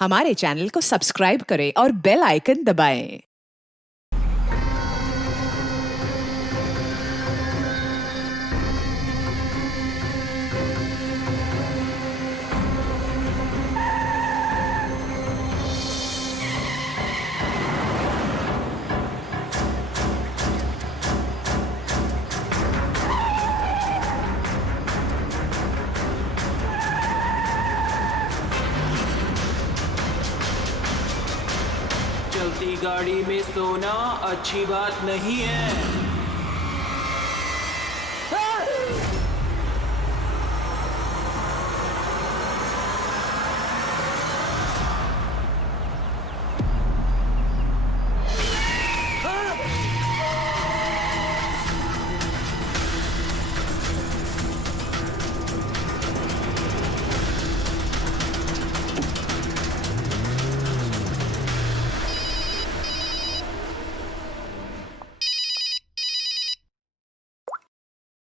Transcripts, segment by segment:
हमारे चैनल को सब्सक्राइब करें और बेल आइकन दबाएं। चलती गाड़ी में सोना अच्छी बात नहीं है।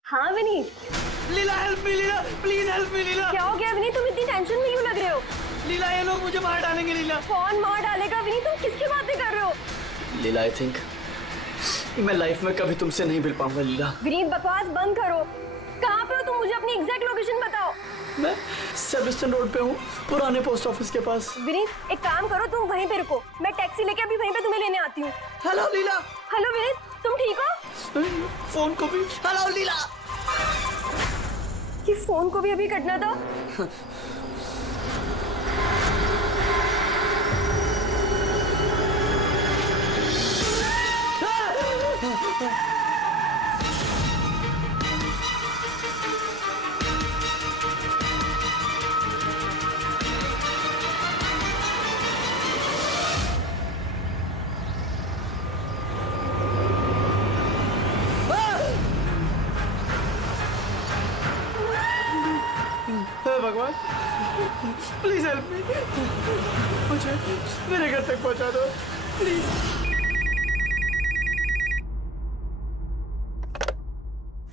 हाँ Vineet. Leela help me, Leela please help me Leela. क्या हो गया विनीत, तुम इतनी टेंशन में क्यों लग रहे हो? लीला ये लोग मुझे मार डालेंगे लीला। कौन मार डालेगा विनीत, तुम किसकी बातें कर रहे हो? लीला आई थिंक मैं लाइफ में कभी तुमसे नहीं मिल पाऊंगा लीला। विनीत बकवास बंद करो। कहाँ पे हो तुम, मुझे अपनी एग्जैक्ट लोकेशन बताओ। मैं सेबेस्टन रोड पे हूँ, पुराने पोस्ट ऑफिस के पास। विनीत एक काम करो, तुम वहीं पे रुको, मैं टैक्सी लेके अभी वहीं पे तुम्हें लेने आती हूँ। हेलो लीला। हेलो विनीत, तुम ठीक हो? फोन को भी हेलो लीला। कि फोन को भी अभी कटना था। भगवान प्लीज हेल्प मी, मुझे मेरे घर तक पहुंचा दो please.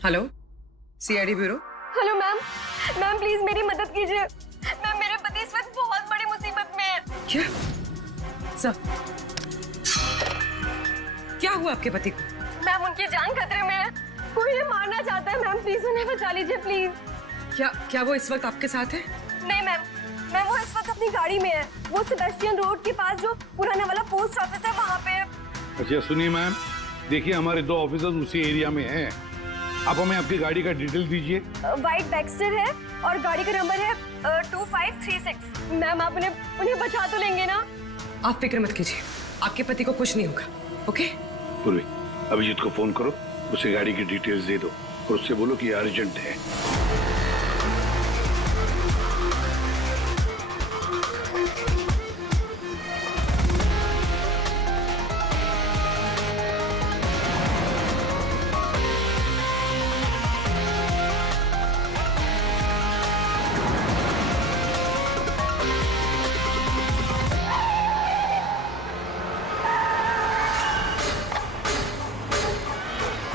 Hello, CID bureau. Hello ma'am, ma'am please मेरी मदद कीजिए। मैम मेरे पति इस वक्त बहुत बड़ी मुसीबत में है। क्या सब क्या हुआ आपके पति को? मैम उनकी जान खतरे में है, कोई उन्हें मारना चाहता है। मैम प्लीज उन्हें बचा लीजिए प्लीज। क्या वो इस वक्त आपके साथ है? नहीं मैम, मैम वो इस वक्त अपनी गाड़ी में है। वो सेबेस्टियन रोड के पास जो पुराना वाला पोस्ट ऑफिस है वहाँ पे है। अच्छा सुनिए मैम, देखिए हमारे 2 ऑफिसर्स उसी एरिया में हैं। आप हमें आपकी गाड़ी का डिटेल दीजिए। वाइट बैक्स्टर है और गाड़ी का नंबर है 2536। मैम आप उन्हें बचा तो लेंगे ना? आप फिक्र मत कीजिए, आपके पति को कुछ नहीं होगा। ओके पूर्वी, अभिजीत को फोन करो, उसे गाड़ी की डिटेल्स दे दो और उससे बोलो कि अर्जेंट है।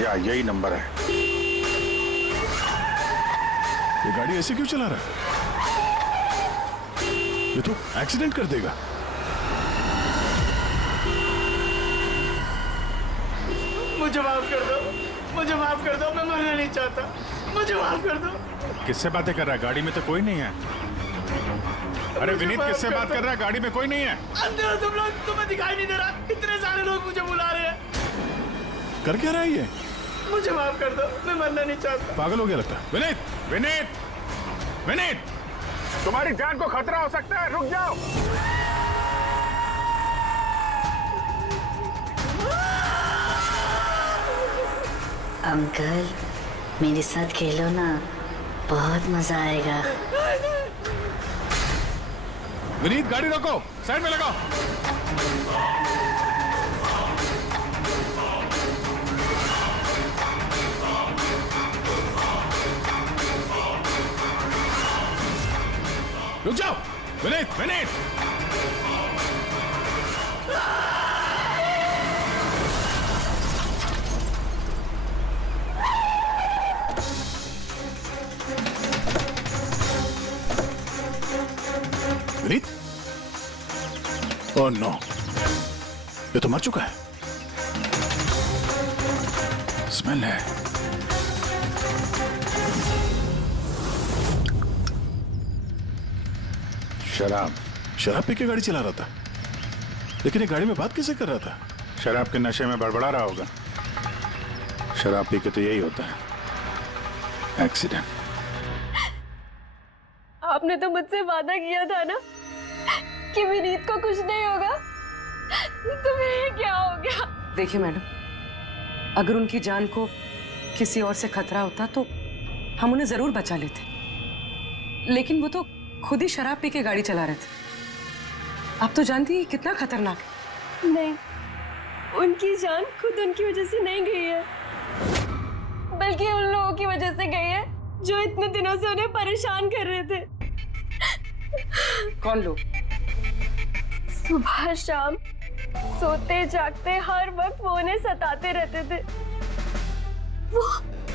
या यही नंबर है। ये गाड़ी ऐसे क्यों चला रहा है? ये तो एक्सीडेंट कर देगा। मुझे माफ कर दो, मुझे माफ कर दो, मैं मरना नहीं चाहता, मुझे माफ कर दो। किससे बातें कर रहा है? गाड़ी में तो कोई नहीं है। अरे विनीत, किससे बात कर रहा है? गाड़ी में कोई नहीं है। अंधे हो तुम लोग, तुम्हें दिखाई नहीं दे रहा? इतने सारे लोग मुझे बुला रहे हैं। कर क्या रहा है ये? मुझे माफ कर दो, मैं मरना नहीं चाहता। पागल हो गया लगता है। विनीत, विनीत, विनीत, तुम्हारी जान को खतरा हो सकता है, रुक जाओ। अंकल मेरे साथ खेलो ना, बहुत मजा आएगा। विनीत गाड़ी रोको, साइड में लगाओ। रुक जाओ। विनीत, विनीत, विनीत, ओह नो, ये तो मर चुका है। स्मेल है। शराब पी के गाड़ी चला रहा था, लेकिन ये गाड़ी में बात कैसे कर रहा था? शराब के नशे में बड़बड़ा रहा होगा। शराब पी के तो यही होता है, एक्सीडेंट। आपने तो मुझसे वादा किया था ना कि विनीत को कुछ नहीं होगा, तो फिर क्या हो गया? देखिए मैडम, अगर उनकी जान को किसी और से खतरा होता तो हम उन्हें जरूर बचा लेते, लेकिन वो तो खुद ही शराब पी के गाड़ी चला रहे थे। आप तो जानती हैं कितना खतरनाक है। नहीं, उनकी जान खुद उनकी वजह से नहीं गई है, बल्कि उन लोगों की वजह से गई है जो इतने दिनों से उन्हें परेशान कर रहे थे। कौन लोग? सुबह शाम सोते जागते हर वक्त वो उन्हें सताते रहते थे।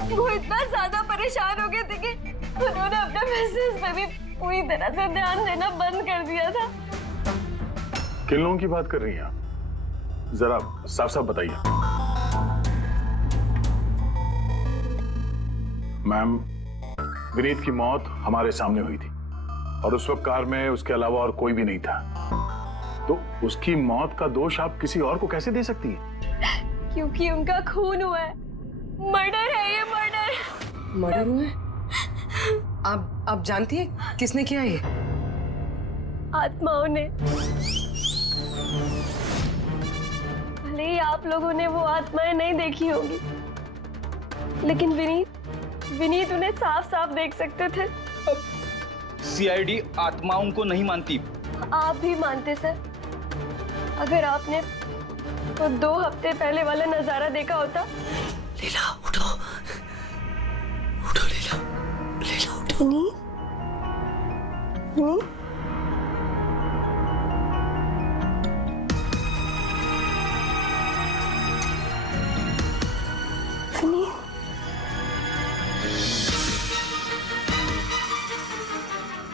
वो इतना ज्यादा परेशान हो गए थे कि उन्होंने अपने बिजनेस पे भी पूरी तरह से ध्यान देना बंद कर दिया था। किन लोगों की बात कर रही हैं आप? जरा साफ साफ बताइए। मैम, विनीत की मौत हमारे सामने हुई थी और उस वक्त कार में उसके अलावा और कोई भी नहीं था, तो उसकी मौत का दोष आप किसी और को कैसे दे सकती हैं? क्योंकि उनका खून हुआ है। मर्डर है ये, मर्डर। मर्डर हुआ है? आप जानती हैं किसने किया ये? आत्माओं ने। भले ही आप लोगों ने वो आत्माएं नहीं देखी होंगी, लेकिन विनीत उन्हें साफ साफ देख सकते थे। सीआईडी आत्माओं को नहीं मानती। आप भी मानते सर। अगर आपने तो 2 हफ्ते पहले वाला नजारा देखा होता। लीला उठो, उठो लीला, लीला उठो। विनीत,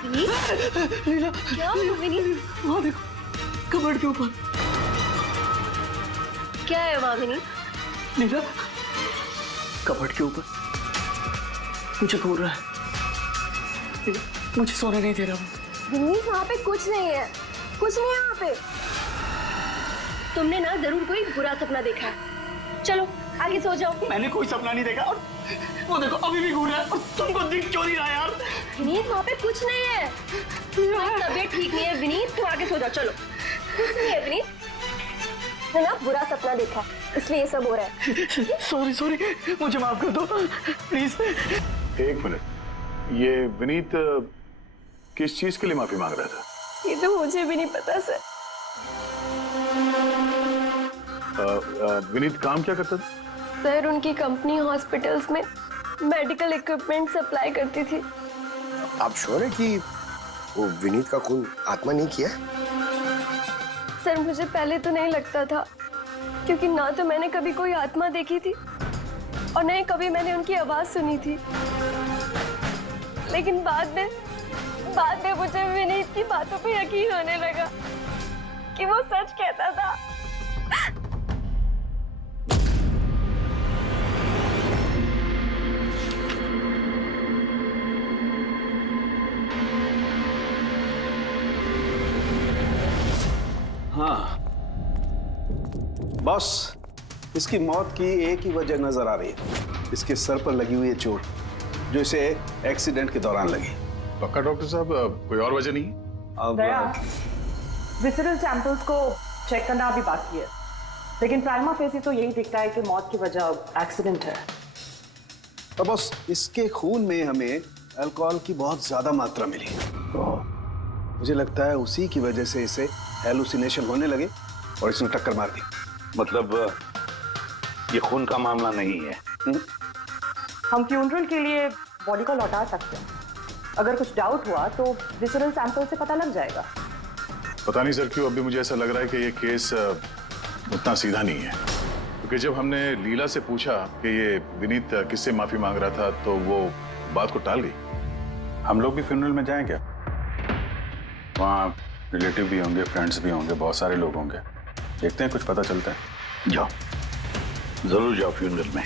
विनीत, लीला, क्या हुआ विनीत? वहाँ देखो, कबर्ड के ऊपर। क्या है वहाँ विनीत? लीला, कबर्ड के ऊपर मुझे घूर रहा है। लीला, मुझे सोने नहीं दे रहा वो। विनीत, वहाँ पे कुछ नहीं है, कुछ नहीं है वहाँ पे। तुमने ना जरूर कोई बुरा सपना देखा है। चलो आगे सो जाओ। मैंने कोई सपना नहीं देखा और वो देखो अभी भी घूर रहा है और तुमको दिख क्यों नहीं रहा यार? विनीत, वहाँ पे कुछ नहीं है। तुम्हारी तबीयत ठीक नहीं है विनीत, तुम आगे सो जाओ। चलो, कुछ नहीं है विनीत, मैंने ना बुरा सपना देखा इसलिए ये सब हो रहा है। सॉरी, मुझे माफ कर दो प्लीज। एक मिनट, ये विनीत किस चीज के लिए माफी मांग रहा था? ये तो मुझे भी नहीं पता सर। विनीत काम क्या करता था? सर, उनकी कंपनी हॉस्पिटल्स में मेडिकल इक्विपमेंट सप्लाई करती थी। आप श्योर है कि वो विनीत का खून आत्मा नहीं किया? सर, मुझे पहले तो नहीं लगता था, क्योंकि ना तो मैंने कभी कोई आत्मा देखी थी और न ही कभी मैंने उनकी आवाज सुनी थी। लेकिन बाद में मुझे विनीत की बातों पे यकीन होने लगा कि वो सच कहता था। हाँ बॉस, इसकी मौत की एक ही वजह नजर आ रही है, इसके सर पर लगी हुई है चोट, जो इसे एक्सीडेंट के दौरान लगी। पक्का डॉक्टर साहब, कोई और वजह नहीं? अब विसरल सैंपल्स को चेक करना अभी बाकी है, लेकिन प्राइमा फेसी तो यही दिखता है कि मौत की वजह एक्सीडेंट है। तो बॉस, इसके खून में हमें अल्कोहल की बहुत ज्यादा मात्रा मिली, मुझे लगता है उसी की वजह से इसे हेलुसिनेशन होने लगे और इसने टक्कर मार दी। मतलब ये खून का मामला नहीं है। हम फ्यूनरल के लिए बॉडी को लौटा सकते हैं, अगर कुछ डाउट हुआ तो विसरल सैंपल से पता लग जाएगा। पता नहीं सर क्यों अभी मुझे ऐसा लग रहा है कि ये केस उतना सीधा नहीं है, क्योंकि जब हमने लीला से पूछा कि ये विनीत किससे माफी मांग रहा था तो वो बात को टाल गई। हम लोग भी फ्यूनरल में जाएं क्या? वहाँ रिलेटिव भी होंगे, फ्रेंड्स भी होंगे, बहुत सारे लोग होंगे। देखते हैं, कुछ पता चलता है। जाओ, जरूर जाओ फ्यूनरल में।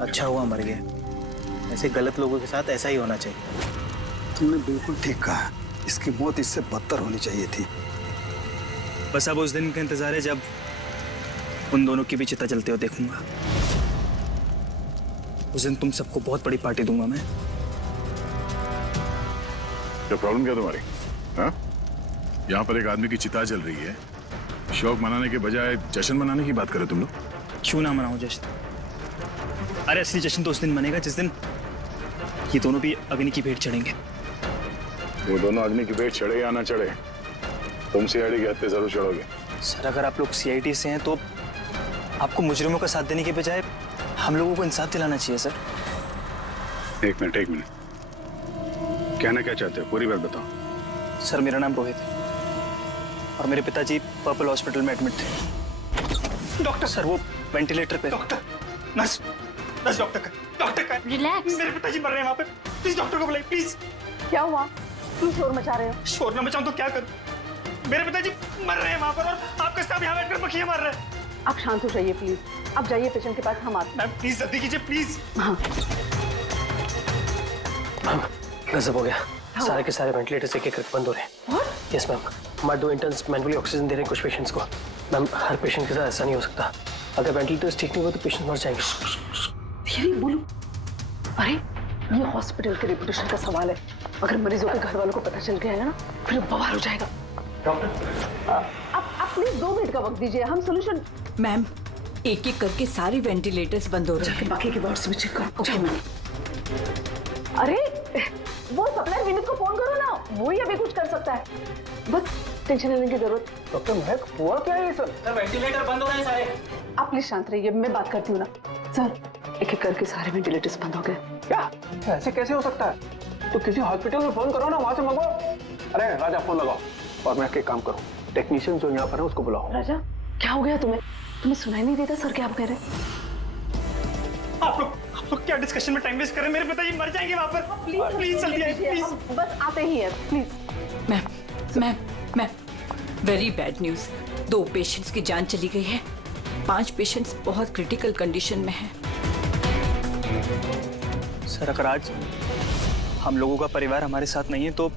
अच्छा हुआ मर गया। ऐसे गलत लोगों के साथ ऐसा ही होना चाहिए। तुमने बिल्कुल ठीक कहा, इसकी मौत इससे बदतर होनी चाहिए थी। बस अब उस दिन का इंतजार है जब उन दोनों की भी चिता जलते हुए देखूंगा। उस दिन तुम सबको बहुत बड़ी पार्टी दूंगा मैं। क्या प्रॉब्लम क्या तुम्हारी? हाँ? यहाँ पर एक आदमी की चिता जल रही है, शौक मनाने के बजाय जश्न मनाने की बात करो तुम लोग। क्यों ना मनाऊं जश्न? अरे असली जश्न तो उस दिन मनेगा जिस दिन ये दोनों भी अग्नि की भेंट चढ़ेंगे। वो दोनों अग्नि की भेंट चढ़े या ना चढ़े, तुम सीआईडी के हत्थे जरूर चढ़ोगे। सर अगर आप लोग सीआईडी से हैं तो आपको मुजरिमों का साथ देने के बजाय हम लोगों को इंसाफ दिलाना चाहिए सर। एक मिनट, कहना क्या चाहते हो? पूरी बात बताओ। सर मेरा नाम रोहित है और मेरे पिताजी पर्पल हॉस्पिटल में एडमिट थे। डॉक्टर सर वो वेंटिलेटर पे। डॉक्टर, नर्स डॉक्टर का रिलैक्स। मेरे पिताजी मर रहे हैं वहाँ पे, प्लीज डॉक्टर को बुलाइए प्लीज। क्या हुआ? क्यों शोर मचा रहे हो? शोर न मचाऊं तो क्या करूं? मेरे पिताजी मर रहे हैं वहाँ पर और आपका स्टाफ यहाँ बैठकर मक्खियाँ मार रहा है। आप शांत हो जाइए प्लीज। आप जाइए पेशेंट के पास, हम आते हैं। मैम प्लीज जल्दी कीजिए प्लीज। हाँ। मैम गजब हो गया, सारे के सारे वेंटिलेटर्स एक एक बंद हो रहे हैं। यस मैम, हमारे 2 इंटर्न्स मैनुअली ऑक्सीजन दे रहे हैं कुछ पेशेंट्स को। मैम हर पेशेंट के साथ ऐसा नहीं हो सकता, अगर वेंटिलेटर्स ठीक नहीं हुए तो पेशेंट मर जाएंगे। धीरे बोलो। अरे ये हॉस्पिटल के रेपुटेशन का सवाल है, अगर मरीजों के घर वालों को पता चल गया है ना फिर बवाल हो जाएगा। डॉक्टर आप प्लीज 2 मिनट का वक्त दीजिए, हम सोल्यूशन। मैम एक एक करके सारे वेंटिलेटर्स बंद हो रहे हैं। बाकी के वार्ड्स में चेक करो। Okay ma'am. अरे वो सप्लाई विनीत को फोन करो ना, वो ही अभी कुछ कर सकता है। बस टेंशन लेने की जरूरत। डॉक्टर महक हुआ क्या है सर? वेंटिलेटर बंद हो रहे हैं सारे। आप प्लीज शांत रहिए, मैं बात करती हूँ ना। सर एक एक करके सारे वेंटिलेटर्स बंद हो गए। क्या ऐसे कैसे हो सकता है? तो किसी हॉस्पिटल में फोन करो ना, वहां से मंगवाओ। अरे राजा फोन लगाओ और मैं एक काम करूँ, टेक्नीशियन जो यहाँ पर है उसको बुलाओ। राजा क्या हो गया तुम्हें? तुम्हें सुनाई नहीं देता सर क्या आप कह रहे? आप लोग क्या डिस्कशन में टाइम वेस्ट कर रहे हैं? मेरे पिताजी मर जाएंगे वहाँ पर। प्लीज जल्दी आइए प्लीज। बस आते ही है please. Ma'am very bad news. 2 patients की जान चली गई है, 5 पेशेंट्स बहुत क्रिटिकल कंडीशन में हैं। सर अगर आज हम लोगों का परिवार हमारे साथ नहीं है तो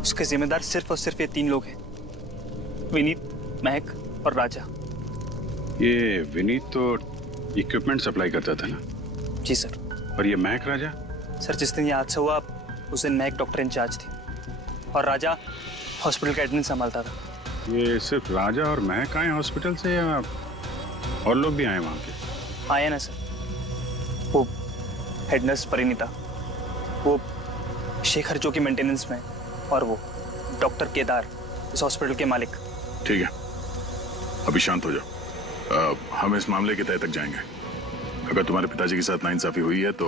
उसके जिम्मेदार सिर्फ और सिर्फ ये 3 लोग हैं, विनीत, महक और राजा। ये विनीत तो इक्विपमेंट सप्लाई करता था ना? जी सर। और ये महक राजा? सर जिस दिन ये हादसा हुआ उस दिन महक डॉक्टर इंचार्ज थी और राजा हॉस्पिटल का एडमिन संभालता था। ये सिर्फ राजा और महक आए हॉस्पिटल से या और लोग भी आए वहाँ के? आए ना सर, वो हेड नर्स परिणीता, वो शेखर जो कि मेंटेनेंस में, और वो डॉक्टर केदार इस हॉस्पिटल के मालिक। ठीक है, अभी शांत हो जाओ। हम इस मामले के तह तक जाएंगे। अगर तुम्हारे पिताजी के साथ नाइंसाफी हुई है तो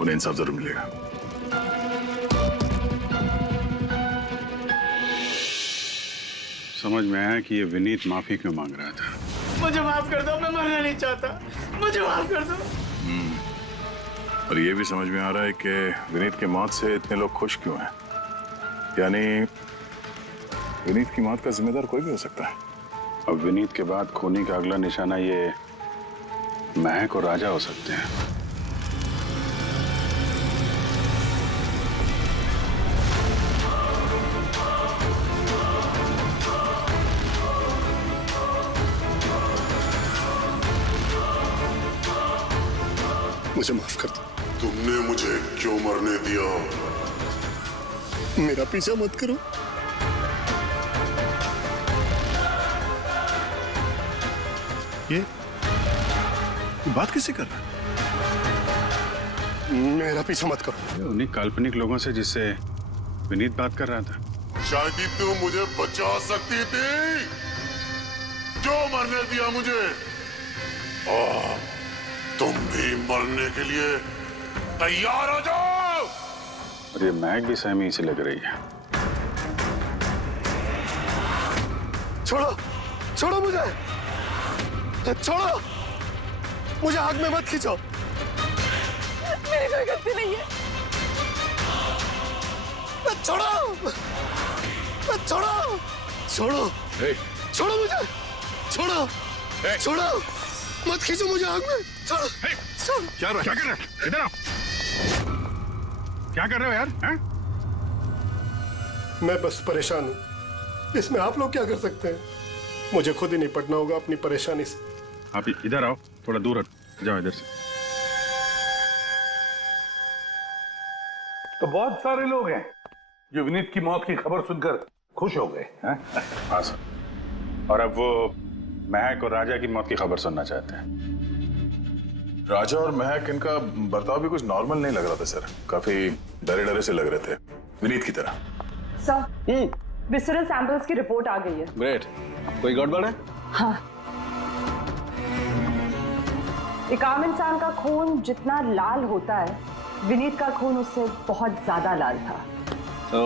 उन्हें इंसाफ जरूर मिलेगा। समझ में आया कि ये विनीत माफी क्यों मांग रहा था। मुझे माफ कर दो, मैं मरना नहीं चाहता, मुझे माफ कर दो। और ये भी समझ में आ रहा है कि विनीत की मौत से इतने लोग खुश क्यों हैं। यानी विनीत की मौत का जिम्मेदार कोई भी हो सकता है। अब विनीत के बाद खूनी का अगला निशाना ये महक और राजा हो सकते हैं। मुझे माफ कर दो। तुमने मुझे क्यों मरने दिया? मेरा पीछा मत करो। ये बात किससे कर रहा है? मेरा पीछा मत करो। उन्हीं काल्पनिक लोगों से जिससे विनीत बात कर रहा था। शायद तुम मुझे बचा सकती थी। क्यों मरने दिया मुझे? तुम भी मरने के लिए तैयार हो जाओ। और ये महक भी सहमी से लग रही है। छोड़ो, छोड़ो मुझे, छोड़ो मुझे, आग में मत खींचो। मेरे कोई गलती नहीं है। छोड़ो, छोड़ो, छोड़ो, छोड़ो मुझे, छोड़ो, छोड़ो, मत खींचो मुझे आग में, छोड़ो, क्या कर रहे हो? इधर आओ। क्या कर रहे हो यार? हैं? मैं बस परेशान हूँ, इसमें आप लोग क्या कर सकते हैं? मुझे खुद ही निपटना होगा अपनी परेशानी से। आप इधर आओ, थोड़ा दूर हट जाओ इधर से। तो बहुत सारे लोग हैं जो विनीत की मौत की खबर सुनकर खुश हो गए हैं। हाँ सर, और अब वो महक और राजा की मौत की खबर सुनना चाहते हैं। राजा और महक, इनका बर्ताव भी कुछ नॉर्मल नहीं लग रहा था सर। काफी डरे डरे से लग रहे थे, विनीत की तरह। सर, विसरल सैंपल्स की रिपोर्ट आ गई है। ग्रेट। कोई गड़बड़ है? हाँ, एक आम इंसान का खून जितना लाल होता है, विनीत का खून उससे बहुत ज्यादा लाल था। तो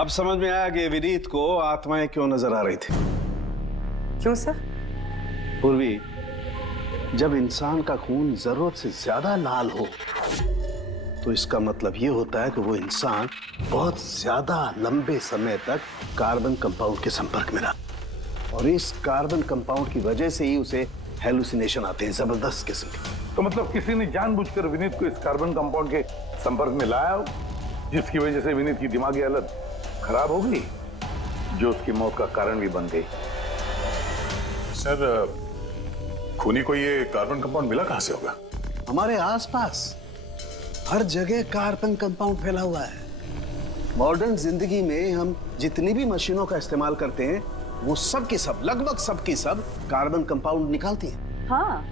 अब समझ में आया कि विनीत को आत्माएं क्यों नजर आ रही थी। क्यों सर? पूर्वी, जब इंसान का खून जरूरत से ज्यादा लाल हो तो इसका मतलब ये होता है कि वो इंसान बहुत ज्यादा लंबे समय तक कार्बन कंपाउंड के संपर्क में रहा, और इस कार्बन कंपाउंड की वजह से ही उसे हेलुसिनेशन आते हैं, जबरदस्त किस्म के। तो मतलब किसी ने जानबूझकर विनीत को इस कार्बन कंपाउंड के संपर्क में लाया हो, जिसकी वजह से विनीत की दिमागी हालत खराब हो गई, जो उसकी मौत का कारण भी बन गई। सर, खूनी को ये कार्बन कंपाउंड मिला कहां से होगा? हमारे आसपास हर जगह कार्बन कंपाउंड फैला हुआ है। मॉडर्न जिंदगी में हम जितनी भी मशीनों का इस्तेमाल करते हैं, वो सब की सब, लगभग सब की सब कार्बन कंपाउंड निकालती हैं। हाँ,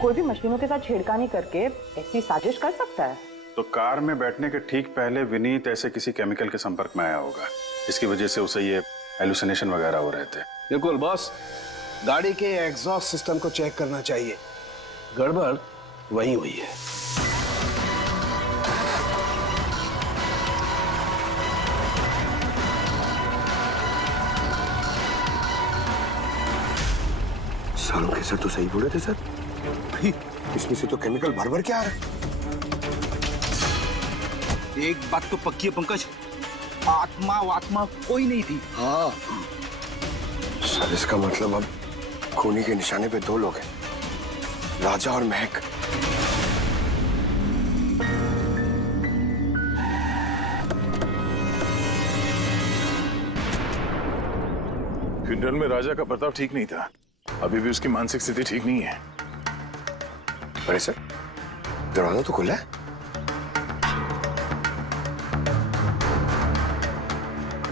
कोई भी मशीनों के साथ छेड़खानी करके ऐसी साजिश कर सकता है। तो कार में बैठने के ठीक पहले विनीत ऐसे किसी केमिकल के संपर्क में आया होगा, इसकी वजह से उसे ये हेलुसिनेशन वगैरह हो रहे थे। बिल्कुल बॉस, गाड़ी के एग्जॉस्ट सिस्टम को चेक करना चाहिए, गड़बड़ वहीं हुई है। सालों के सर तो सही बोले थे सर, इसमें से तो केमिकल भर भर के आ रहा है। एक बात तो पक्की है पंकज, आत्मा कोई नहीं थी। हाँ सर, इसका मतलब अब खूनी के निशाने पे दो लोग हैं, राजा और महक। फ्यूनरल में राजा का बर्ताव ठीक नहीं था, अभी भी उसकी मानसिक स्थिति ठीक नहीं है। अरे सर, दरवाजा तो खुला है।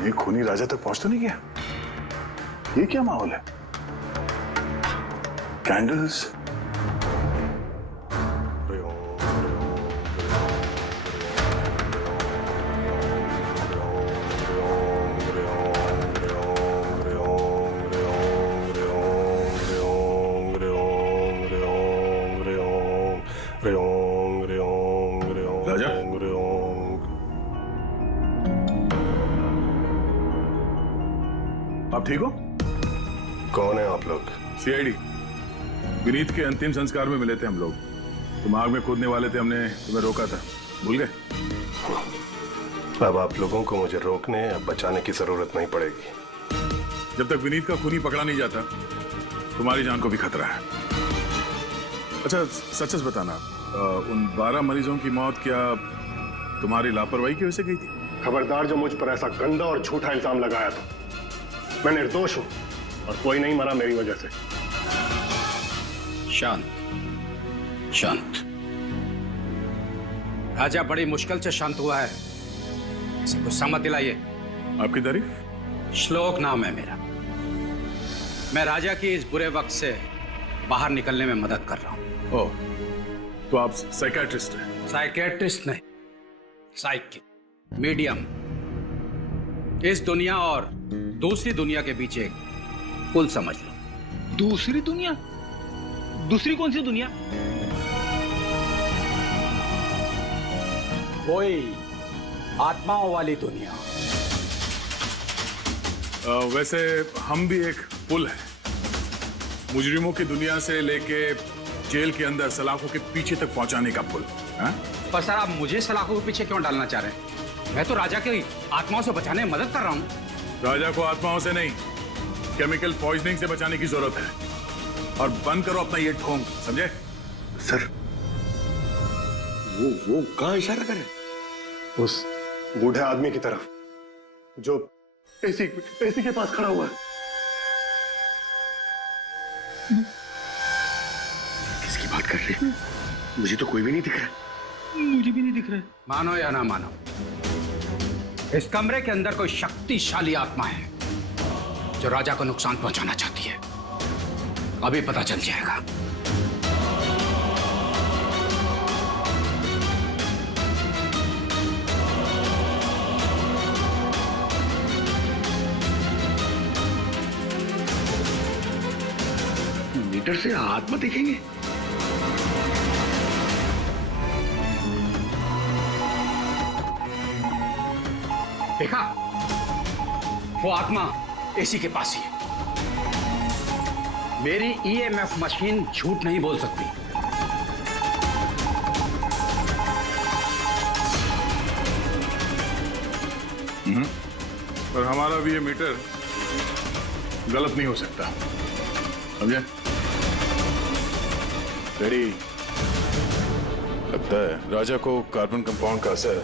ये खूनी राजा तक पहुंच तो नहीं गया? ये क्या माहौल है? कैंडल्स, राजा, आप ठीक हो? कौन है आप लोग? सीआईडी। विनीत के अंतिम संस्कार में मिले थे हम लोग, तुम आग में कूदने वाले थे, हमने तुम्हें रोका था, भूल गए? अब आप लोगों को मुझे रोकने या बचाने की जरूरत नहीं पड़ेगी। जब तक विनीत का खूनी पकड़ा नहीं जाता, तुम्हारी जान को भी खतरा है। अच्छा सच सच बताना, उन 12 मरीजों की मौत क्या तुम्हारी लापरवाही की वजह से गई थी? खबरदार जो मुझ पर ऐसा गंदा और झूठा इल्जाम लगाया था। मैं निर्दोष हूं और कोई नहीं मरा मेरी वजह से। शांत शांत। राजा बड़ी मुश्किल से शांत हुआ है, इसे गुस्सा मत दिलाइए। आपकी तारीफ? श्लोक नाम है मेरा। मैं राजा की इस बुरे वक्त से बाहर निकलने में मदद कर रहा हूं। ओह, तो आप साइकियाट्रिस्ट हैं? साइकियाट्रिस्ट नहीं, साइकिक, मीडियम। इस दुनिया और दूसरी दुनिया के बीच एक पुल समझ लो। दूसरी दुनिया? दूसरी कौन सी दुनिया? वही आत्माओं वाली दुनिया। वैसे हम भी एक पुल है, मुजरिमों की दुनिया से लेके जेल के अंदर सलाखों के पीछे तक पहुंचाने का पुल। हाँ? पर सर आप मुझे सलाखों के पीछे क्यों डालना चाह रहे हैं? मैं तो राजा की आत्माओं से बचाने में मदद कर रहा हूँ। राजा को आत्माओं से नहीं, केमिकल पॉइजनिंग से बचाने की जरूरत है। और बंद करो अपना ये ढोंग, समझे? सर वो कहाँ इशारा करे? उस बूढ़े आदमी की तरफ जो एसी के पास खड़ा हुआ है। किसकी बात कर रहे हैं? मुझे तो कोई भी नहीं दिख रहा। मुझे भी नहीं दिख रहा है। मानो या ना मानो, इस कमरे के अंदर कोई शक्तिशाली आत्मा है जो राजा को नुकसान पहुंचाना चाहती है। अभी पता चल जाएगा। मीटर से आत्मा देखेंगे? देखा, वो आत्मा एसी के पास ही है। मेरी ईएमएफ मशीन झूठ नहीं बोल सकती। पर हमारा भी ये मीटर गलत नहीं हो सकता, समझे? रेडी? लगता है राजा को कार्बन कंपाउंड का असर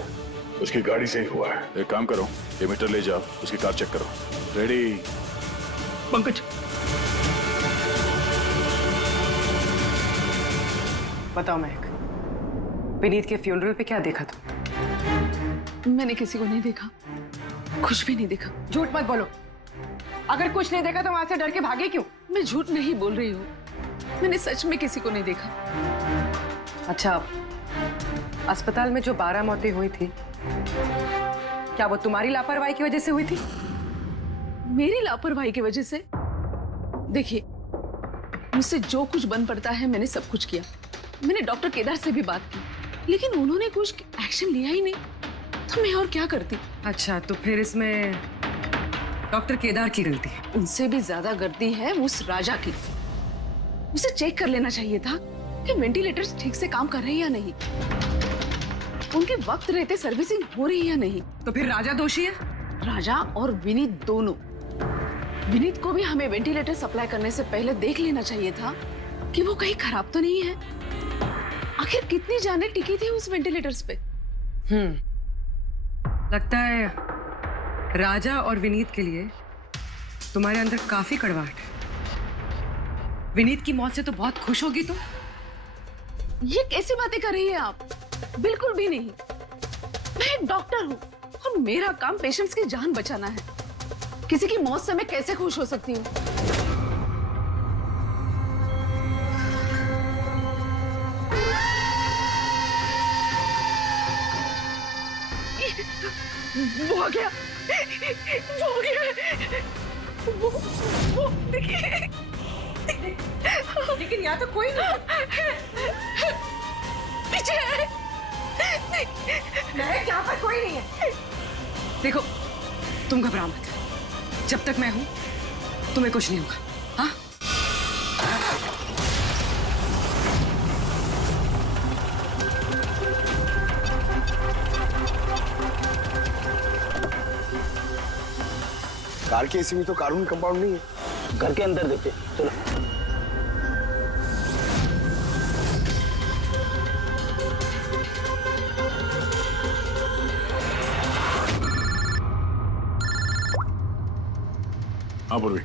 उसकी गाड़ी से ही हुआ है। एक काम करो, ये मीटर ले जाओ, उसकी कार चेक करो। रेडी? पंकज, बताओ महक, विनीत के फ्यूनरल पे क्या देखा तुम? मैंने किसी को नहीं देखा, कुछ भी नहीं देखा। झूठ मत बोलो। अगर कुछ नहीं देखा तो वहां से डर के भागे क्यों? मैं झूठ नहीं बोल रही हूँ, मैंने सच में किसी को नहीं देखा। अच्छा, अस्पताल में जो 12 मौतें हुई थी, क्या वो तुम्हारी लापरवाही की वजह से हुई थी? मेरी लापरवाही की वजह से? देखिए, मुझसे जो कुछ बन पड़ता है मैंने सब कुछ किया। मैंने डॉक्टर केदार से भी बात की, लेकिन उन्होंने कुछ एक्शन लिया ही नहीं, तो मैं और क्या करती। अच्छा, तो फिर इसमें डॉक्टर केदार की गलती है? उनसे भी ज्यादा गलती है उस राजा की। उसे चेक कर लेना चाहिए था कि वेंटिलेटर्स ठीक से काम कर रहे हैं या नहीं, उनके वक्त रहते सर्विसिंग हो रही है या नहीं। तो फिर राजा दोषी है? राजा और विनीत दोनों। विनीत को भी हमें वेंटिलेटर सप्लाई करने से पहले देख लेना चाहिए था कि वो कहीं खराब तो नहीं है। आखिर कितनी जानें टिकी थी उस वेंटिलेटर्स पे। लगता है राजा और विनीत के लिए तुम्हारे अंदर काफी कड़वाहट है। विनीत की मौत से तो बहुत खुश होगी तुम। ये कैसी बातें कर रही हैं आप? बिल्कुल भी नहीं। मैं एक डॉक्टर हूँ और मेरा काम पेशेंट्स की जान बचाना है। किसी की मौत से मैं कैसे खुश हो सकती हूँ? वो आ गया, वो आ गया, वो देखिए। लेकिन यहाँ तो कोई नहीं। पीछे है। नहीं, यहाँ पर कोई नहीं है। देखो, तुम घबराओ मत। जब तक मैं हूं तुम्हें कुछ नहीं होगा। हाँ? कार के एसी में तो कार्बन कंपाउंड नहीं है। घर के अंदर देखते, चलो। हाँ पूर्वी,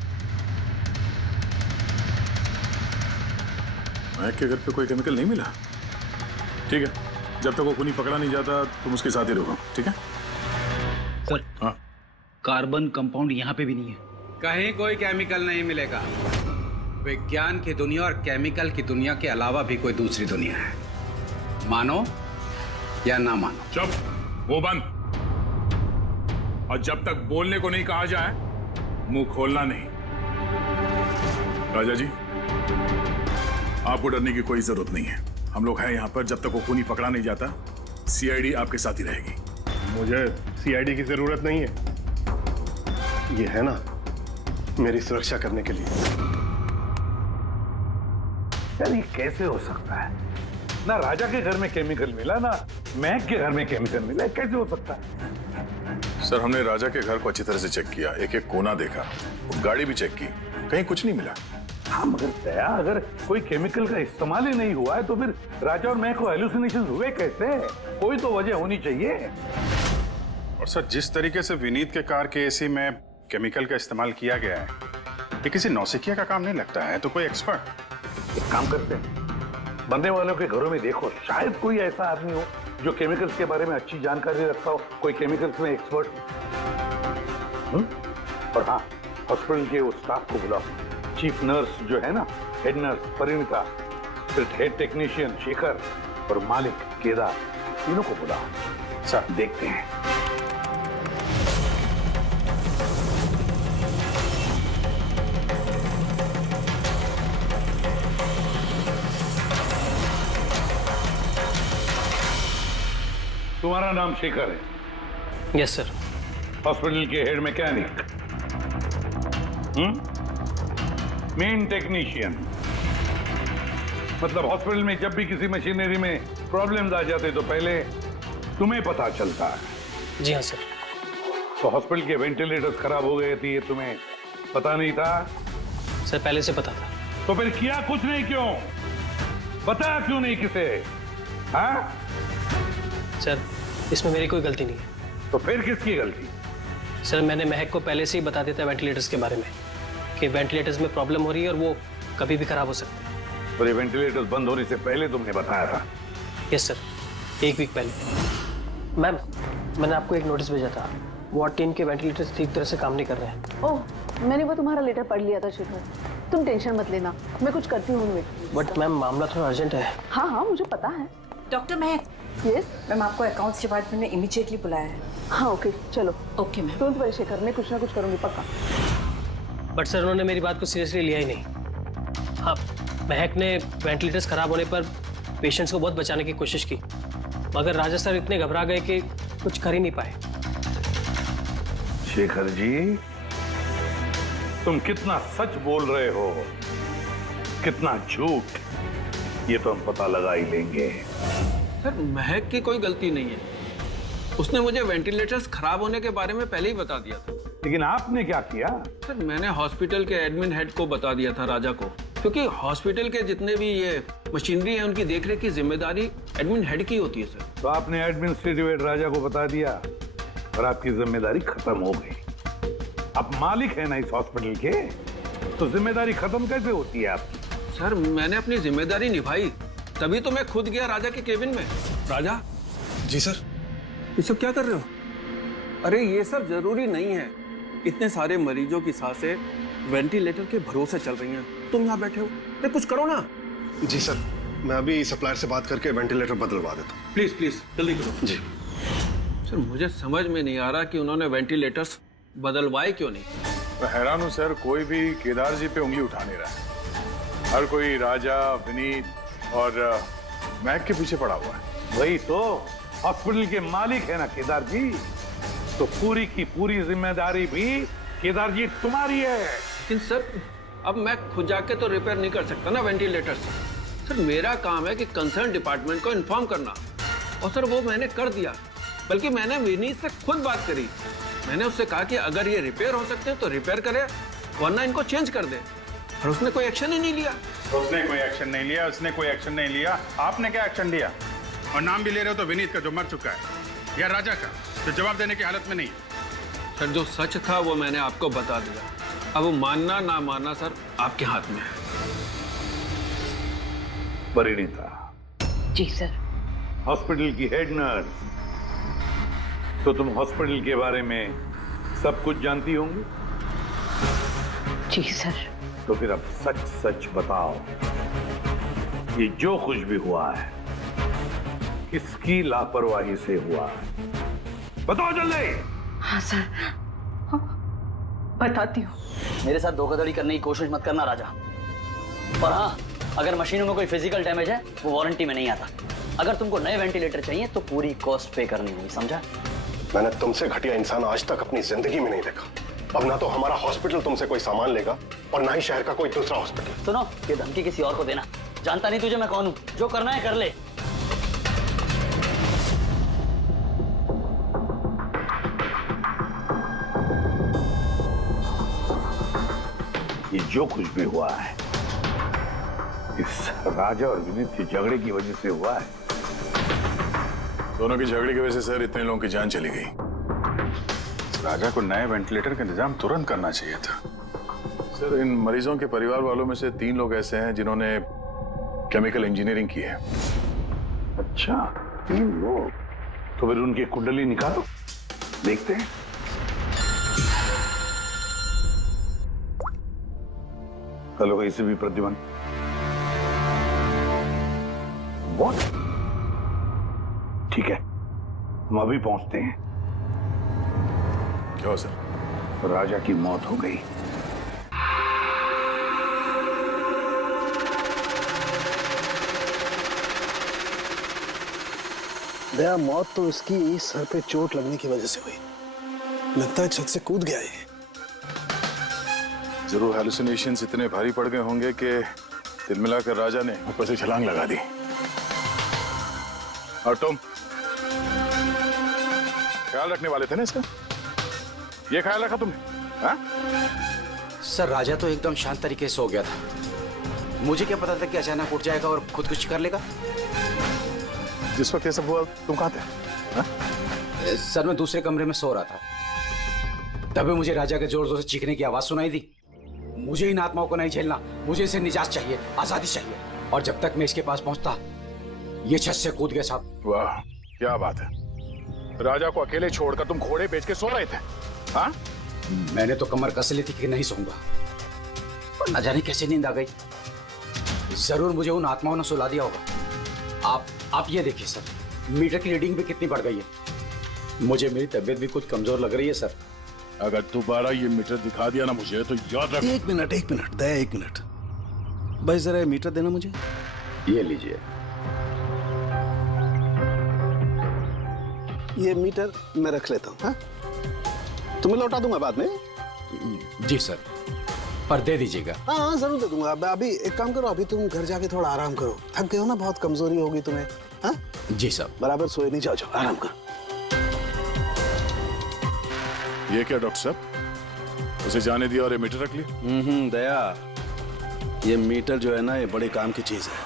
महक के घर पे कोई केमिकल नहीं मिला? ठीक है, जब तक वो खूनी पकड़ा नहीं जाता तुम उसके साथ ही रहो, ठीक है? सर, हाँ, कार्बन कंपाउंड यहाँ पे भी नहीं है। कहीं कोई केमिकल नहीं मिलेगा। विज्ञान की दुनिया और केमिकल की दुनिया के अलावा भी कोई दूसरी दुनिया है, मानो या ना मानो। चुप, वो बंद। और जब तक बोलने को नहीं कहा जाए मुंह खोलना नहीं। राजा जी, आपको डरने की कोई जरूरत नहीं है। हम लोग हैं यहाँ पर। जब तक वो खूनी पकड़ा नहीं जाता सीआईडी आपके साथ ही रहेगी। मुझे सीआईडी की जरूरत नहीं है। ये है ना मेरी सुरक्षा करने के लिए। यार ये कैसे हो सकता है? ना राजा के घर में केमिकल मिला, ना महक के घर में केमिकल मिला, कैसे हो सकता है? सर, हमने राजा के घर को अच्छी तरह से चेक किया, एक एक कोना देखा, गाड़ी भी चेक की, कहीं कुछ नहीं मिला। हाँ, मगर दया, अगर कोई केमिकल का इस्तेमाल ही नहीं हुआ है तो फिर राजा और महक को हेलुसिनेशन हुए कैसे? कोई तो वजह होनी चाहिए। और सर, जिस तरीके से विनीत के कार के एसी में केमिकल का इस्तेमाल किया गया है, ये किसी नौसिखिया का काम नहीं लगता है, तो कोई एक्सपर्ट। एक काम करते हैं, बनने वालों के घरों में देखो, शायद कोई ऐसा आदमी हो जो केमिकल्स के बारे में अच्छी जानकारी रखता हो, कोई केमिकल्स में एक्सपर्ट। और हाँ, हॉस्पिटल के उस स्टाफ को बुलाओ, चीफ नर्स जो है ना, हेड नर्स परिणीता, फिर हेड टेक्नीशियन शेखर और मालिक केदार, तीनों को बुलाओ। सर, देखते हैं। तुम्हारा नाम शेखर है? Yes sir. हॉस्पिटल के हेड मैकेनिक, मेन टेक्नीशियन, मतलब हॉस्पिटल में जब भी किसी मशीनरी में प्रॉब्लम्स आ जाते तो पहले तुम्हें पता चलता है? जी हाँ सर। तो हॉस्पिटल के वेंटिलेटर्स खराब हो गए थे, ये तुम्हें पता नहीं था? सर, पहले से पता था। तो फिर किया कुछ नहीं क्यों? बताया क्यों नहीं किसे? हाँ सर, इसमें मेरी कोई गलती नहीं है। तो फिर किसकी गलती? सर, मैंने महक को पहले से ही बता दिया था वेंटिलेटर्स के बारे में, कि वेंटिलेटर्स में प्रॉब्लम हो रही है और वो कभी भी खराब हो सकते हैं। और ये वेंटिलेटर्स बंद होने से पहले तुमने बताया था? यस सर, 1 वीक पहले। मैम, मैंने आपको एक नोटिस भेजा था, वार्ड टीम के वेंटिलेटर्स ठीक तरह से काम नहीं कर रहे हैं। ओह, मैंने वो तुम्हारा लेटर पढ़ लिया था शेखर, तुम टेंशन मत लेना, मैं कुछ करती हूँ। बट मैम, मामला थोड़ा अर्जेंट है। हाँ हाँ, मुझे पता है। डॉक्टर महक। यस मैम, आपको अकाउंट्स डिपार्टमेंट में इमीडिएटली बुलाया है। हाँ ओके, चलो। Okay ma'am. Don't worry Shekhar, मैं कुछ ना कुछ करूंगी पक्का। बट सर, उन्होंने मेरी बात को सीरियसली लिया ही नहीं। हाँ, महक ने वेंटिलेटर्स खराब होने पर पेशेंट्स को बहुत बचाने की कोशिश की, मगर राजा सर इतने घबरा गए कि कुछ कर ही नहीं पाए। शेखर जी, तुम कितना सच बोल रहे हो, कितना झूठ, ये तो हम पता लगा ही लेंगे। सर, महक की कोई गलती नहीं है, उसने मुझे वेंटिलेटर्स खराब होने के बारे में पहले ही बता दिया था। लेकिन आपने क्या किया? सर, मैंने हॉस्पिटल के एडमिन हेड को बता दिया था, राजा को, क्योंकि हॉस्पिटल के जितने भी ये मशीनरी है उनकी देखरेख की जिम्मेदारी एडमिन हेड की होती है। सर, तो आपने एडमिनिस्ट्रेटिव हेड राजा को बता दिया और आपकी जिम्मेदारी खत्म हो गई। आप मालिक है ना इस हॉस्पिटल के, तो जिम्मेदारी खत्म कैसे होती है आपकी? सर, मैंने अपनी जिम्मेदारी निभाई, तभी तो मैं खुद गया राजा के केबिन में। राजा। जी सर। ये सब क्या कर रहे हो? अरे ये सब जरूरी नहीं है, इतने सारे मरीजों की सांसें वेंटिलेटर के भरोसे चल रही हैं, तुम यहाँ बैठे हो, अरे कुछ करो ना। जी सर, मैं अभी सप्लायर से बात करके वेंटिलेटर बदलवा देता हूँ। प्लीज प्लीज जल्दी करो। जी सर, मुझे समझ में नहीं आ रहा कि उन्होंने वेंटिलेटर्स बदलवाए क्यों नहीं। मैं हैरान हूँ सर, कोई भी केदार जी पे उंगली उठा नहीं रहा। हर कोई राजा, विनीत और महक के पीछे पड़ा हुआ है। वही तो, हॉस्पिटल के मालिक है ना केदार जी, तो पूरी की पूरी जिम्मेदारी भी केदार जी तुम्हारी है। लेकिन सर, अब मैं खुद जाके तो रिपेयर नहीं कर सकता ना वेंटिलेटर्स। सर, मेरा काम है कि कंसर्न डिपार्टमेंट को इन्फॉर्म करना, और सर वो मैंने कर दिया। बल्कि मैंने विनीत से खुद बात करी, मैंने उससे कहा कि अगर ये रिपेयर हो सकते हैं तो रिपेयर करे, वरना इनको चेंज कर दे, और उसने कोई एक्शन ही नहीं लिया। उसने कोई एक्शन नहीं लिया, उसने कोई एक्शन नहीं लिया। आपने क्या एक्शन लिया? और नाम भी ले रहे हो तो विनीत का जो मर चुका है, या राजा का जो जवाब देने की हालत में नहीं है। सर, जो सच था वो मैंने आपको बता दिया, अब वो मानना ना मानना सर आपके हाथ में है। परिणीता। जी सर। हॉस्पिटल की हेड नर्स, तो तुम हॉस्पिटल के बारे में सब कुछ जानती होंगी? जी सर। तो फिर अब सच सच बताओ, ये जो कुछ भी हुआ है किसकी लापरवाही से हुआ है? बताओ जल्दी। हाँ सर, बताती हूँ। मेरे साथ धोखाधड़ी करने की कोशिश मत करना राजा। और हाँ, अगर मशीनों में कोई फिजिकल डैमेज है वो वारंटी में नहीं आता। अगर तुमको नए वेंटिलेटर चाहिए तो पूरी कॉस्ट पे करनी होगी, समझा? मैंने तुमसे घटिया इंसान आज तक अपनी जिंदगी में नहीं देखा। अब ना तो हमारा हॉस्पिटल तुमसे कोई सामान लेगा और ना ही शहर का कोई दूसरा हॉस्पिटल। सुनो, ये धमकी किसी और को देना, जानता नहीं तुझे मैं कौन हूँ, जो करना है कर ले। जो कुछ भी हुआ है इस राजा और विनीत के झगड़े की वजह से हुआ है। दोनों की झगड़े की वजह से सर इतने लोगों की जान चली गई। राजा को नए वेंटिलेटर का इंतजाम तुरंत करना चाहिए था। सर इन मरीजों के परिवार वालों में से 3 लोग ऐसे हैं जिन्होंने केमिकल इंजीनियरिंग की है। अच्छा 3 लोग? तो फिर उनकी कुंडली निकालो, देखते हैं। हेलो, इसे भी प्रद्युमन। What? ठीक है, हम अभी पहुंचते हैं। क्या सर? राजा की मौत हो गई। दया, मौत तो इसकी सर पे चोट लगने की वजह से हुई। लगता है छत से कूद गया ये। जरूर हेलुसिनेशंस इतने भारी पड़ गए होंगे कि तिल मिलाकर राजा ने ऊपर से छलांग लगा दी। और तुम ख्याल रखने वाले थे ना इसका? ये ख्याल रखा तुमने? हाँ? सर राजा तो एकदम शांत तरीके से हो गया था। मुझे क्या पता था कि अचानक उठ जाएगा और खुदकुशी कर लेगा। जिस वक्त ये सब हुआ तुम कहाँ थे? हाँ? सर मैं दूसरे कमरे में सो रहा था, तभी मुझे राजा के जोर जोर से चीखने की आवाज सुनाई दी। मुझे इन आत्माओं को नहीं झेलना, मुझे इसे निजात चाहिए, आजादी चाहिए। और जब तक मैं इसके पास पहुंचता ये छत से कूद गया साहब। वाह क्या बात है, राजा को अकेले छोड़कर तुम घोड़े बेच के सो रहे थे? हाँ? मैंने तो कमर कस ली थी कि नहीं सोऊंगा, पर न जाने कैसे नींद आ गई। जरूर मुझे उन आत्माओं ने सुला दिया होगा। आप ये देखिए सर, मीटर की रीडिंग भी कितनी बढ़ गई है। मुझे मेरी तबीयत भी कुछ कमजोर लग रही है सर। अगर दोबारा ये मीटर दिखा दिया ना मुझे तो याद रख। एक मिनट दया, 1 मिनट भाई, जरा मीटर देना मुझे। ये लीजिए। ये मीटर मैं रख लेता हूँ। हाँ? तुम्हें लौटा दूंगा बाद में। जी सर, पर दे दीजिएगा। हाँ जरूर दे दूंगा। अभी एक काम करो, अभी तुम घर जाके थोड़ा आराम करो। थक गए हो ना, बहुत कमजोरी होगी तुम्हें। हाँ? जी सर। बराबर सोए नहीं, जाओ आराम करो। ये क्या डॉक्टर साहब, उसे जाने दिया और ये मीटर रख लिया? दया, ये मीटर जो है ना, ये बड़े काम की चीज है।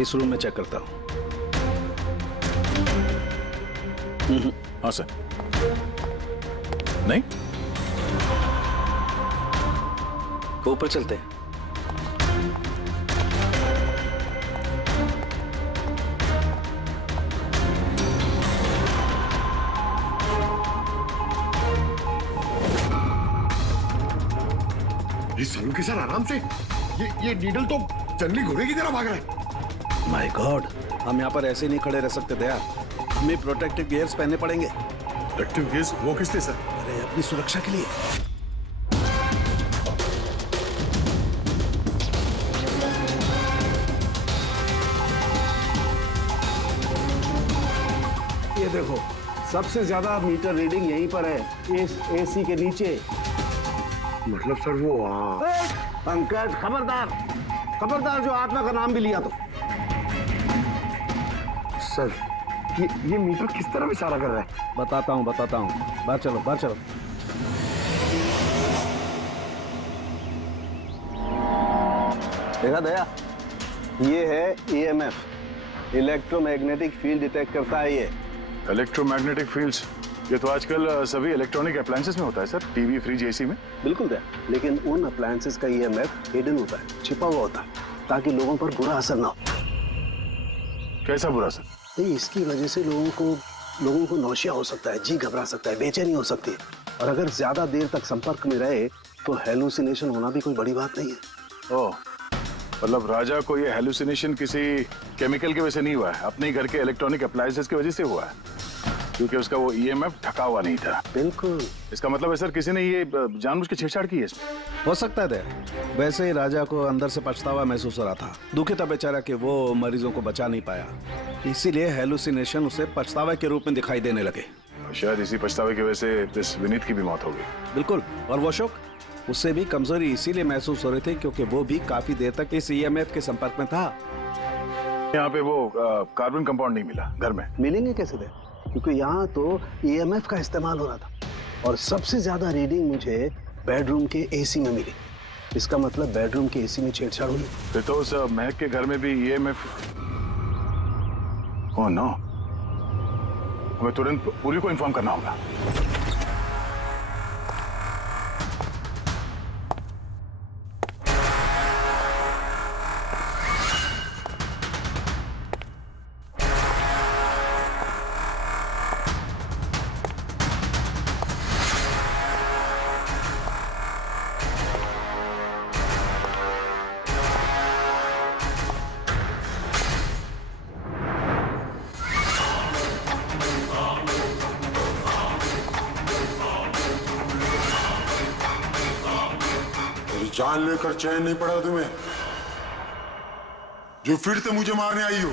इस रूम में चेक करता हूं। हाँ सर। नहीं, ऊपर चलते हैं। ये सलू के सर आराम से, ये नीडल तो जंगली घोड़े की तरह भाग रहा है। माय गॉड, हम यहाँ पर ऐसे नहीं खड़े रह सकते दया, हमें प्रोटेक्टिव गियर्स पहनने पड़ेंगे। Protective gears? वो किस लिए सर? अरे अपनी सुरक्षा के लिए। ये देखो, सबसे ज्यादा मीटर रीडिंग यहीं पर है, इस एसी के नीचे। मतलब सर वो पंकज, खबरदार जो आत्मा का नाम भी लिया तो। सर ये मीटर किस तरफ इशारा कर रहा है? बताता हूँ। बाहर चलो। देखा दया, ये है EMF, इलेक्ट्रोमैग्नेटिक फील्ड डिटेक्ट करता है ये। इलेक्ट्रोमैग्नेटिक फील्ड्स, ये तो आजकल सभी इलेक्ट्रॉनिक अप्लायंसेस में होता है सर, टीवी, फ्रिज, एसी में। बिल्कुल दया, लेकिन उन अप्लायंसेस का EMF हिडन होता है, छिपा हुआ होता है, ताकि लोगों पर बुरा असर ना हो। कैसा बुरा असर? इसकी वजह से लोगों को नौशिया हो सकता है, जी घबरा सकता है, बेचैनी हो सकती है, और अगर ज्यादा देर तक संपर्क में रहे तो हेलुसिनेशन होना भी कोई बड़ी बात नहीं है। ओह, मतलब राजा को ये हेलुसिनेशन किसी केमिकल की वजह से नहीं हुआ है, अपने घर के इलेक्ट्रॉनिक अप्लायंसेस की वजह से हुआ है, क्योंकि उसका वो EMF ढका हुआ नहीं था। बिल्कुल। इसका मतलब है सर किसी ने ये जानबूझ के छेड़छाड़ की है इसमें? हो सकता है दया, वैसे ही राजा को अंदर से पछतावा महसूस हो रहा था, दुखी था बेचारा कि वो मरीजों को बचा नहीं पाया, इसीलिए हेलुसिनेशन उसे पछतावा के रूप में दिखाई देने लगे। शायद इसी पछतावे की वजह से इस विनीत की भी मौत हो गई। बिल्कुल। और वो अशोक, उससे भी कमजोरी इसीलिए महसूस हो रही थी क्योंकि वो भी काफी देर तक इस ईएमएफ के संपर्क में था। यहाँ पे वो कार्बन कंपाउंड नहीं मिला घर में। मिलेंगे कैसे थे? क्योंकि यहाँ तो ईएमएफ का इस्तेमाल हो रहा था और सबसे ज्यादा रीडिंग मुझे बेडरूम के एसी में मिली। इसका मतलब बेडरूम के एसी में छेड़छाड़ हुई। फिर तो उस महक के घर में भी ईएमएफ। ओह नो, हमें तुरंत पुलिस को इन्फॉर्म करना होगा। जान लेकर चैन नहीं पड़ा तुम्हें, जो फिर से मुझे मारने आई हो।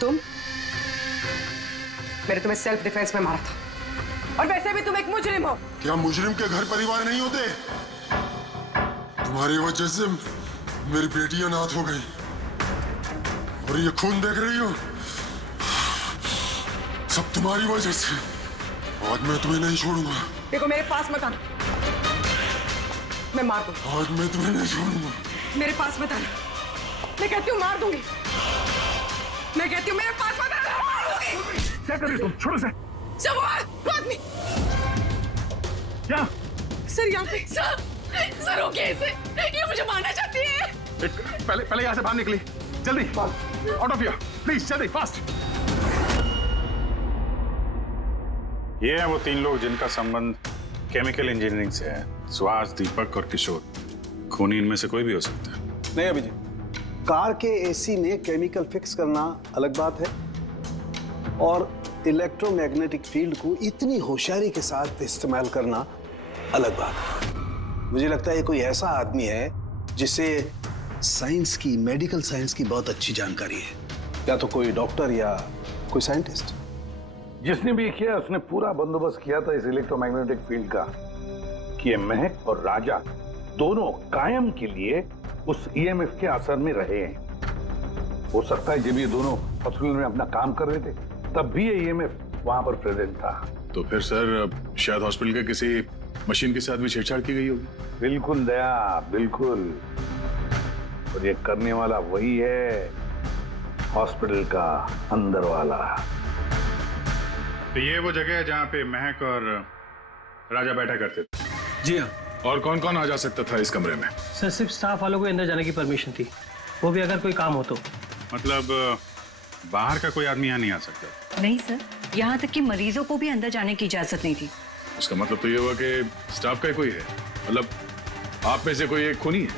तुम? मैंने तुम्हें सेल्फ डिफेंस में मारा था और वैसे भी तुम एक मुजरिम हो। क्या मुजरिम के घर परिवार नहीं होते? तुम्हारी वजह से मेरी बेटी अनाथ हो गई और ये खून देख रही हो, सब तुम्हारी वजह से। आज मैं तुम्हें नहीं छोड़ूंगा। देखो मेरे पास मत आना, मैं मार दूंगा। आज मैं तुम्हें नहीं छोड़ूंगा। मेरे पास मत आना, मैं कहती हूँ मार दूंगी। मैं कहती हूँ मेरे पास मत आना, मार दूंगी। क्या कर रही तुम? छोड़ो से। सब आदमी क्या? सर यहाँ पे सर रोकिए इसे, ये मुझे मारना चाहती है। पहले यहाँ से बाहर निकली, जल्दी आउट ऑफ हियर प्लीज, जल्दी फास्ट। ये हैं वो 3 लोग जिनका संबंध केमिकल इंजीनियरिंग से है। सुहास, दीपक और किशोर। खूनी इनमें से कोई भी हो सकता है। नहीं अभिजीत, कार के एसी में केमिकल फिक्स करना अलग बात है और इलेक्ट्रोमैग्नेटिक फील्ड को इतनी होशियारी के साथ इस्तेमाल करना अलग बात है। मुझे लगता है ये कोई ऐसा आदमी है जिसे साइंस की, मेडिकल साइंस की बहुत अच्छी जानकारी है, या तो कोई डॉक्टर या कोई साइंटिस्ट। जिसने भी किया उसने पूरा बंदोबस्त किया था इस इलेक्ट्रोमैग्नेटिक फील्ड का कि ये महक और राजा दोनों कायम के लिए उस ईएमएफ के असर में रहे हैं। हो सकता है जब ये दोनों हॉस्पिटल में अपना काम कर रहे थे तब भी ये ईएमएफ वहां पर प्रेजेंट था। तो फिर सर शायद हॉस्पिटल के किसी मशीन के साथ भी छेड़छाड़ की गई होगी। बिल्कुल दया, बिल्कुल। और ये करने वाला वही है, हॉस्पिटल का अंदर वाला। तो ये वो जगह है जहाँ पे महक और राजा बैठा करते थे। जी हाँ। और कौन कौन आ जा सकता था इस कमरे में? सर सिर्फ स्टाफ वालों को अंदर जाने की परमिशन थी, वो भी अगर कोई काम हो तो। मतलब बाहर का कोई आदमी यहाँ नहीं आ सकता? नहीं सर, यहाँ तक कि मरीजों को भी अंदर जाने की इजाजत नहीं थी। उसका मतलब तो ये हुआ कि स्टाफ का कोई है, मतलब आप में से कोई एक खूनी है।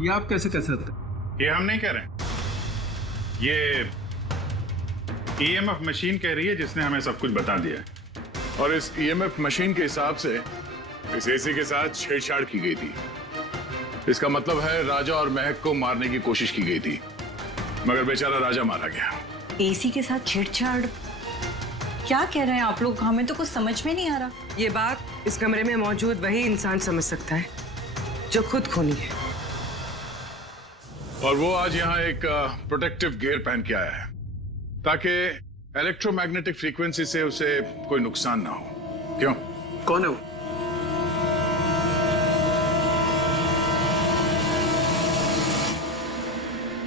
ये आप कैसे कह सकते? ये हम नहीं कह रहे, ये ईएमएफ मशीन कह रही है जिसने हमें सब कुछ बता दिया है। और इस ईएमएफ मशीन के हिसाब से इस एसी के साथ छेड़छाड़ की गई थी। इसका मतलब है राजा और महक को मारने की कोशिश की गई थी, मगर बेचारा राजा मारा गया। एसी के साथ छेड़छाड़? क्या कह रहे हैं आप लोग? हमें तो कुछ समझ में नहीं आ रहा। ये बात इस कमरे में मौजूद वही इंसान समझ सकता है जो खुद खूनी है। और वो आज यहाँ एक प्रोटेक्टिव गियर पहन के आया है ताकि इलेक्ट्रोमैग्नेटिक फ्रीक्वेंसी से उसे कोई नुकसान ना हो। क्यों? कौन है वो?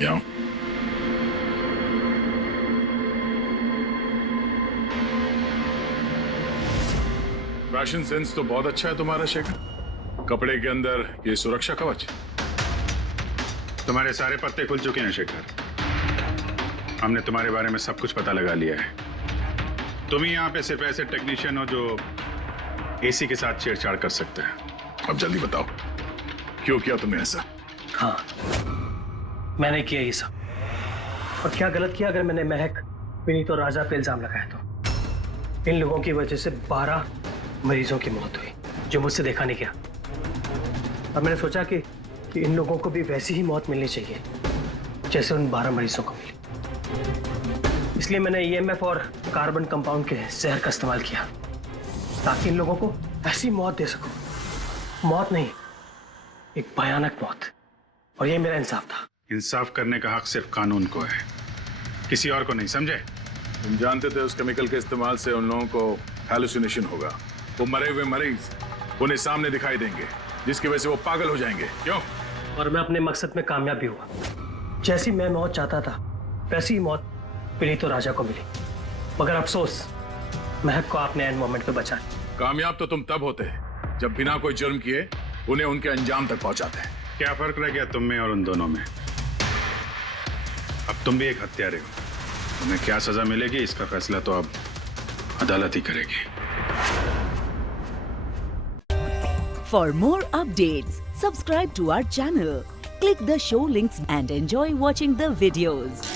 यहाँ फैशन सेंस तो बहुत अच्छा है तुम्हारा शेखर। कपड़े के अंदर ये सुरक्षा कवच। तुम्हारे सारे पत्ते खुल चुके हैं शेखर, हमने तुम्हारे बारे में सब कुछ पता लगा लिया है। तुम ही यहाँ पे सिर्फ ऐसे टेक्नीशियन हो जो एसी के साथ छेड़छाड़ कर सकते हैं। अब जल्दी बताओ क्यों किया तुमने ऐसा? हाँ, मैंने किया ये सब। और क्या गलत किया अगर मैंने महक, विनीत और राजा पे इल्जाम लगाया तो? इन लोगों की वजह से 12 मरीजों की मौत हुई जो मुझसे देखा नहीं गया। अब मैंने सोचा कि इन लोगों को भी वैसी ही मौत मिलनी चाहिए जैसे उन 12 मरीजों को मिली। इसलिए मैंने EMF और कार्बन कंपाउंड के जहर का इस्तेमाल किया ताकि इन लोगों को ऐसी मौत दे सकूं। मौत नहीं, एक भयानक मौत। और ये मेरा इंसाफ था। इंसाफ करने का हक सिर्फ कानून को है, किसी और को नहीं, समझे? तुम जानते थे उस केमिकल के इस्तेमाल से उन लोगों को हैलुसिनेशन होगा। वो मरे हुए मरीज उन्हें सामने दिखाई देंगे, जिसकी वजह से वो पागल हो जाएंगे। क्यों? और मैं अपने मकसद में कामयाब भी हुआ। जैसी मैं मौत चाहता था वैसी ही मौत विनीत और राजा को मिली। मगर अफसोस, महक को आपने एंड मोमेंट पे बचा। कामयाब तो तुम तब होते हैं जब बिना कोई जुर्म किए उन्हें उनके अंजाम तक पहुंचाते हैं। क्या फर्क रह गया तुम में और उन दोनों में? अब तुम भी एक हत्यारे हो। तुम्हें क्या सजा मिलेगी इसका फैसला तो अब अदालत ही करेगी। For more updates, subscribe to our channel, click the show links and enjoy watching the videos.